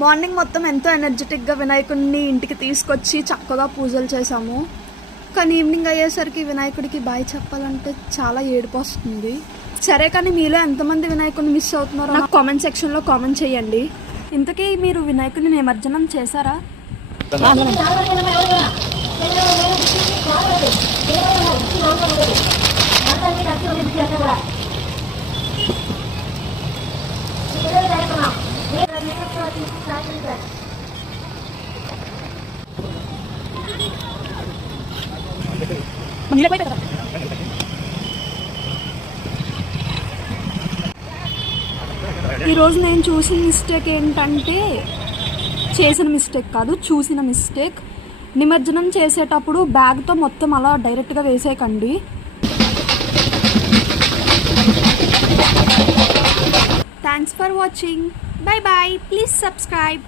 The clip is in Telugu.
మార్నింగ్ మొత్తం ఎంతో ఎనర్జెటిక్గా వినాయకుడిని ఇంటికి తీసుకొచ్చి చక్కగా పూజలు చేసాము. కానీ ఈవినింగ్ అయ్యేసరికి వినాయకుడికి బాయ్ చెప్పాలంటే చాలా ఏడుపు వస్తుంది. సరే, కానీ మీలో ఎంతమంది వినాయకుడిని మిస్ అవుతున్నారో నాకు కామెంట్ సెక్షన్లో కామెంట్ చేయండి. ఇంతకీ మీరు వినాయకుడిని నిమజ్జనం చేశారా? ఈరోజు నేను చూసిన మిస్టేక్ ఏంటంటే, చేసిన మిస్టేక్ కాదు, చూసిన మిస్టేక్. నిమజ్జనం చేసేటప్పుడు బ్యాగ్తో మొత్తం అలా డైరెక్ట్గా వేసేయకండి. Thanks for watching. Bye bye. Please subscribe.